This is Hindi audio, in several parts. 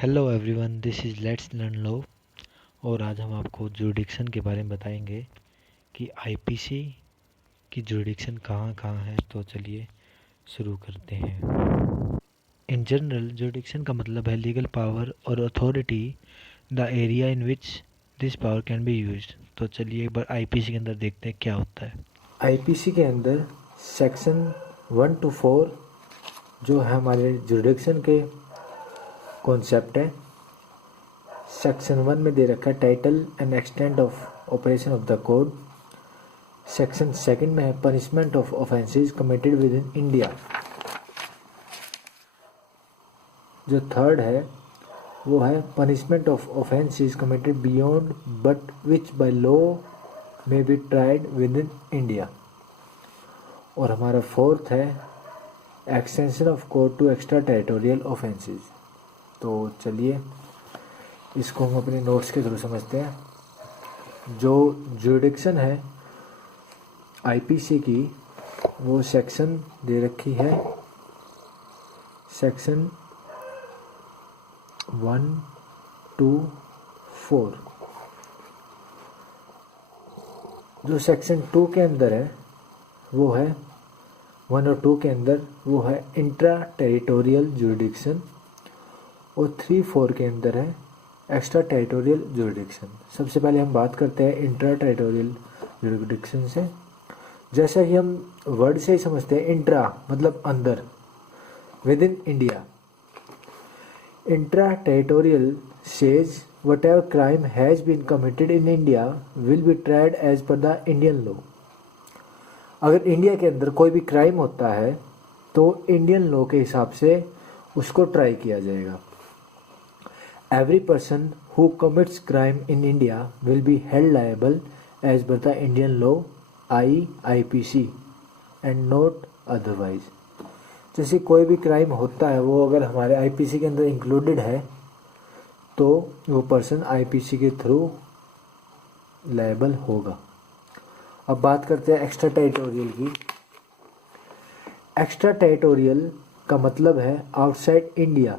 Hello everyone, this is let's learn law. और आज हम आपको जुरिडिक्शन के बारे में बताएंगे कि आईपीसी की जुरिडिक्शन कहाँ कहाँ है। तो चलिए शुरू करते हैं। इन जनरल, जुरिडिक्शन का मतलब है लीगल पावर और authority, the area in which this power can be used. तो चलिए एक बार आईपीसी के अंदर देखते हैं क्या होता है। आईपीसी के अंदर सेक्शन 1 to 4 जो है हमारे जुरिडिक्शन के कॉन्सेप्ट है। सेक्शन 1 में दे रखा है title and extent of operation of the code. Section 2 में है punishment of offences committed within India. जो थर्ड है वो है punishment of offences committed beyond but which by law may be tried within India. और हमारा फोर्थ है extension of code to extra territorial offences. तो चलिए इसको हम अपने नोट्स के थ्रू समझते हैं। जो जुरिडिक्शन है आईपीसी की वो सेक्शन दे रखी है, सेक्शन 1 to 4। जो सेक्शन 2 के अंदर है वो है 1 और 2 के अंदर वो है इंट्रा टेरिटोरियल जुरिडिक्शन, और 3-4 के अंदर है एक्स्ट्रा टेरिटोरियल जुरिडिक्शन। सबसे पहले हम बात करते हैं इंट्रा टेरिटोरियल जुरिडिक्शन से। जैसा कि हम वर्ड से ही समझते हैं, इंट्रा मतलब अंदर, with in India. Intra territorial says whatever crime has been committed in India will be tried as per the Indian law। अगर इंडिया के अंदर कोई भी क्राइम होता है तो इंडियन लॉ के हिसाब से उसको ट्राई किया जाएगा। Every person who commits crime in India will be held liable as per the Indian law IPC and not otherwise. जैसे कोई भी क्राइम होता है वो अगर हमारे आईपीसी के अंदर इंक्लूडेड है तो वो पर्सन आईपीसी के थ्रू लायबल होगा। अब बात करते हैं एक्स्ट्रा टेरिटोरियल की। एक्स्ट्रा टेरिटोरियल का मतलब है outside India.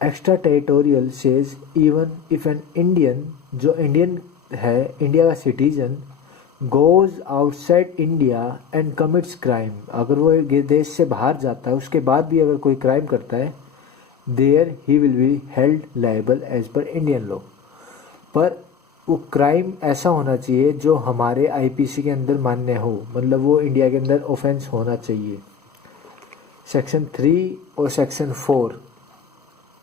Extra territorial says even if an Indian, जो इंडियन है, इंडिया का citizen, goes outside India and commits crime, अगर वो देश से बाहर जाता है उसके बाद भी अगर कोई क्राइम करता है, there he will be held liable as per Indian law. पर वो क्राइम ऐसा होना चाहिए जो हमारे आईपीसी के अंदर मान्य हो, मतलब वो इंडिया के अंदर ऑफेंस होना चाहिए। सेक्शन 3 और सेक्शन 4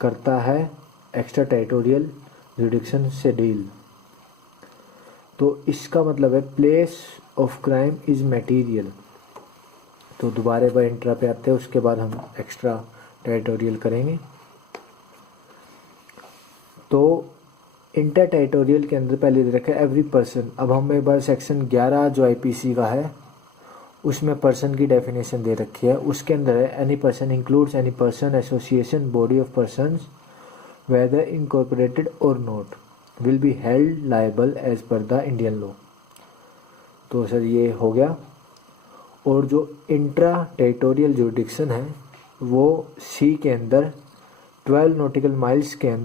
करता है एक्स्ट्रा टेरिटोरियल जुरिडिक्शन से डील। तो इसका मतलब है place of crime is material. तो दोबारा बार इंट्रा पे आते हैं, उसके बाद हम एक्स्ट्रा टेरिटोरियल करेंगे। तो इंटर टेरिटोरियल के अंदर पहले दे रखा है एवरी पर्सन। अब हम एक बार सेक्शन 11 जो आईपीसी का है उसमें पर्सन की डेफिनेशन दे रखी है। उसके अंदर है any person includes any person, association, body of persons whether incorporated or not will be held liable as per the Indian law. तो सर ये हो गया। और जो इंट्रा टेरिटोरियल जुरिडिक्शन है वो सी के अंदर 12 नॉटिकल माइल्स के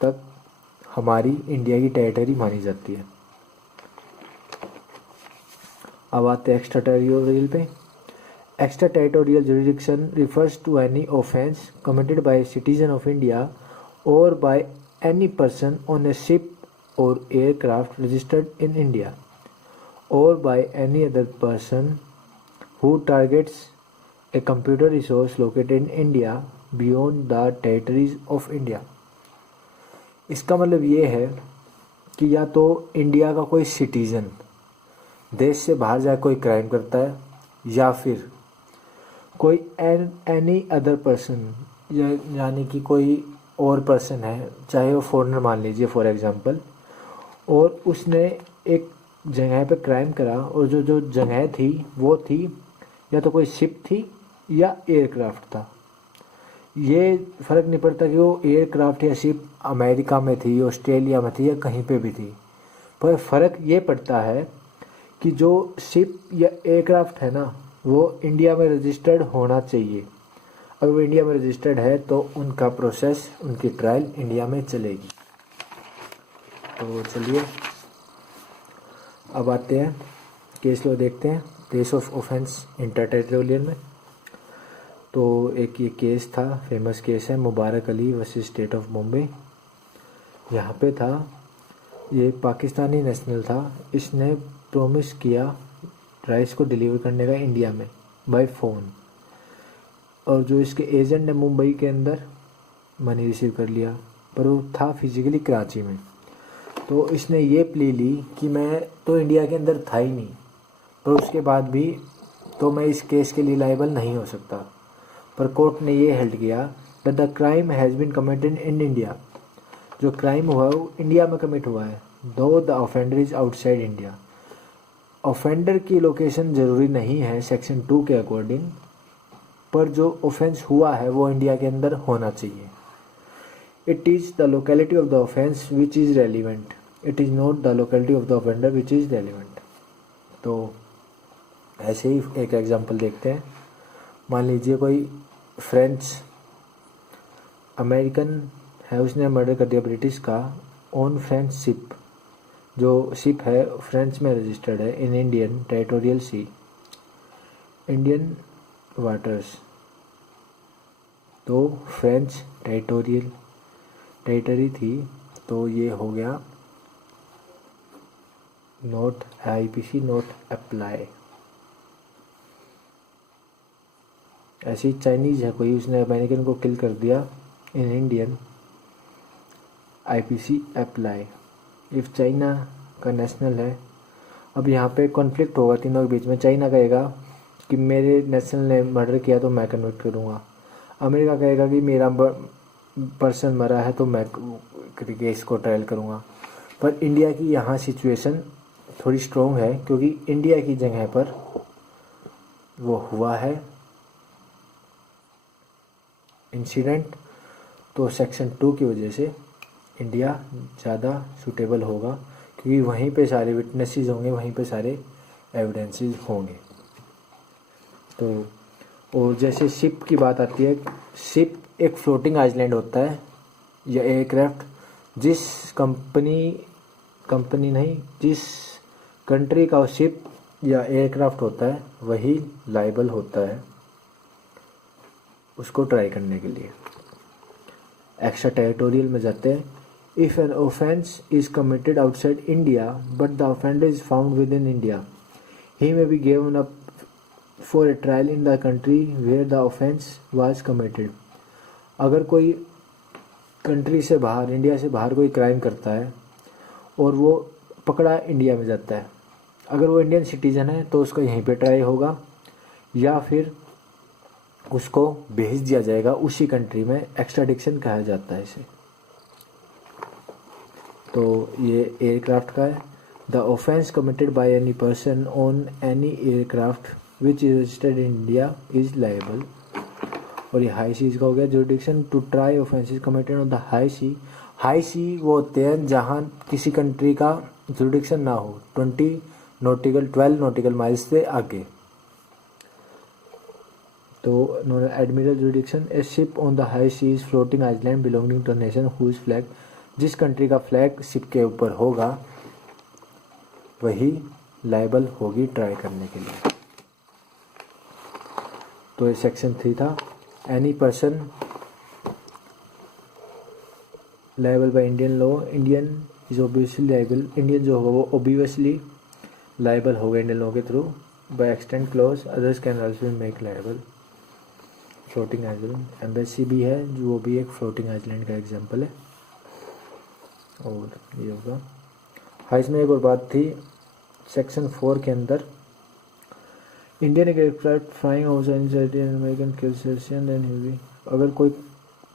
तक हमारी इंडिया की टेरिटरी मानी जाती है। अब आते हैं एक्स्ट्रा टेरिटोरियल पे। Extra territorial jurisdiction refers to any offence committed by citizen of India or by any person on a ship or aircraft registered in India or by any other person who targets a computer resource located in India beyond the territories of India। इसका मतलब ये है कि या तो इंडिया का कोई सिटीजन देश से बाहर जाकर कोई क्राइम करता है, या फिर कोई एनी अदर पर्सन, यानी कि कोई और पर्सन है, चाहे वो फॉरेनर मान लीजिए फॉर एग्जांपल, और उसने एक जगह पे क्राइम करा और जो जगह थी वो थी या तो कोई शिप थी या एयरक्राफ्ट था। ये फ़र्क नहीं पड़ता कि वो एयरक्राफ्ट या शिप अमेरिका में थी, ऑस्ट्रेलिया में थी या कहीं पे भी थी, पर फ़र्क ये पड़ता है कि जो शिप या एयरक्राफ्ट है ना वो इंडिया में रजिस्टर्ड होना चाहिए। अगर वो इंडिया में रजिस्टर्ड है तो उनका प्रोसेस, उनकी ट्रायल इंडिया में चलेगी। तो चलिए अब आते हैं केस लॉ देखते हैं, place of offence inter territorial में। तो एक ये केस था, फेमस केस है, Mubarak Ali versus state of Bombay. यहाँ पे था, ये पाकिस्तानी नेशनल था, इसने प्रॉमिस किया राइस को डिलीवर करने का इंडिया में बाय फ़ोन, और जो इसके एजेंट ने मुंबई के अंदर मनी रिसीव कर लिया, पर वो था फिजिकली कराची में। तो इसने ये प्ली ली कि मैं तो इंडिया के अंदर था ही नहीं, पर उसके बाद भी तो मैं इस केस के लिए लायबल नहीं हो सकता। पर कोर्ट ने ये हेल्ड किया that the crime has been committed in India, जो क्राइम हुआ है वो इंडिया में कमिट हुआ है, though the offender is outside India. Offender की लोकेशन ज़रूरी नहीं है सेक्शन 2 के अकॉर्डिंग, पर जो ऑफेंस हुआ है वो इंडिया के अंदर होना चाहिए। It is the locality of the offence which is relevant, it is not the locality of the offender which is relevant. तो ऐसे ही एक एग्जांपल देखते हैं। मान लीजिए कोई फ्रेंच अमेरिकन है, उसने मर्डर कर दिया ब्रिटिश का ऑन फ्रेंच शिप, जो शिप है फ्रेंच में रजिस्टर्ड है in Indian territorial C, Indian waters. तो फ्रेंच टेरिटरी थी, तो ये हो गया नोट आईपीसी नोट अप्लाई। ऐसी चाइनीज़ है कोई, उसने अमेरिकन को किल कर दिया in Indian, IPC apply. If China का नेशनल है, अब यहाँ पे कॉन्फ्लिक्ट होगा तीनों के बीच में। चाइना कहेगा कि मेरे नेशनल ने मर्डर किया तो मैं कन्विक्ट करूँगा, अमेरिका कहेगा कि मेरा पर्सन मरा है तो मैं केस को ट्रायल करूँगा। पर इंडिया की यहाँ सिचुएशन थोड़ी स्ट्रॉन्ग है, क्योंकि इंडिया की जगह पर वो हुआ है इंसिडेंट, तो सेक्शन 2 की वजह से इंडिया ज़्यादा सूटेबल होगा, क्योंकि वहीं पे सारे विटनेसेस होंगे, वहीं पे सारे एविडेंसेस होंगे। तो और जैसे शिप की बात आती है, शिप एक फ्लोटिंग आइलैंड होता है या एयरक्राफ्ट, जिस कंपनी नहीं, जिस कंट्री का शिप या एयरक्राफ्ट होता है वही लायबल होता है उसको ट्राई करने के लिए। एक्स्ट्रा टेरिटोरियल में जाते हैं। If an offence is committed outside India but the offender is found within India, he may be given up for a trial in the country where the offence was committed. अगर कोई कंट्री से बाहर, इंडिया से बाहर कोई क्राइम करता है और वो पकड़ा इंडिया में जाता है, अगर वो इंडियन सिटीज़न है तो उसका यहीं पे ट्राई होगा, या फिर उसको भेज दिया जाएगा उसी कंट्री में, एक्स्ट्राडिक्शन कहा जाता है इसे। तो ये एयरक्राफ्ट का है। The offence committed by any person on any aircraft which is registered in India is liable. और ये हाई सीज का हो गया। Jurisdiction to try offences committed on the high sea. High sea वो होते हैं जहाँ किसी कंट्री का जुरिडिक्शन ना हो, 12 नॉटिकल माइल्स से आगे। तो admiral jurisdiction, a ship on the high sea is floating island belonging to nation whose flag, जिस कंट्री का फ्लैग शिप के ऊपर होगा वही लायबल होगी ट्राई करने के लिए। तो ये सेक्शन 3 था। Any person liable by Indian law, Indian is obviously liable, Indian जो होगा वो ऑब्वियसली लायबल होगा इंडियन लॉ के through. By extend clause others can also make liable. Floating island, embassy भी है जो वो भी एक फ्लोटिंग आइलैंड का एग्जांपल है। और ये होगा। हाँ, इसमें एक और बात थी सेक्शन 4 के अंदर, Indian aircraft flying over American kills Russian and heavy. अगर कोई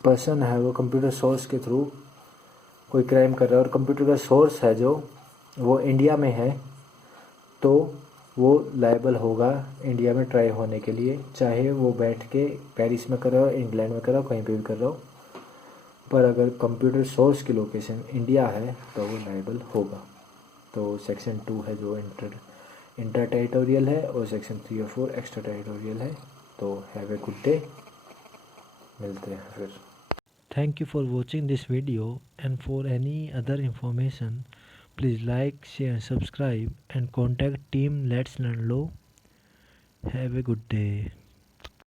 पर्सन है वो कंप्यूटर सोर्स के थ्रू कोई क्राइम कर रहा है और कंप्यूटर का सोर्स है जो वो इंडिया में है, तो वो लायबल होगा इंडिया में ट्राई होने के लिए, चाहे वो बैठ के पेरिस में कर रहा हो, इंग्लैंड में कर रहा हो, कहीं पे भी कर रहा हो। पर अगर कंप्यूटर सोर्स की लोकेशन इंडिया है तो वो लायबल होगा। तो सेक्शन 2 है जो इंटर टेरिटोरियल है, और सेक्शन 3 और 4 एक्स्ट्रा टेरिटोरियल है। तो हैव ए गुड डे। मिलते हैं फिर। Thank you for watching this video, and for any other information please like, share, subscribe and contact team Let's Learn Law. Have a good day.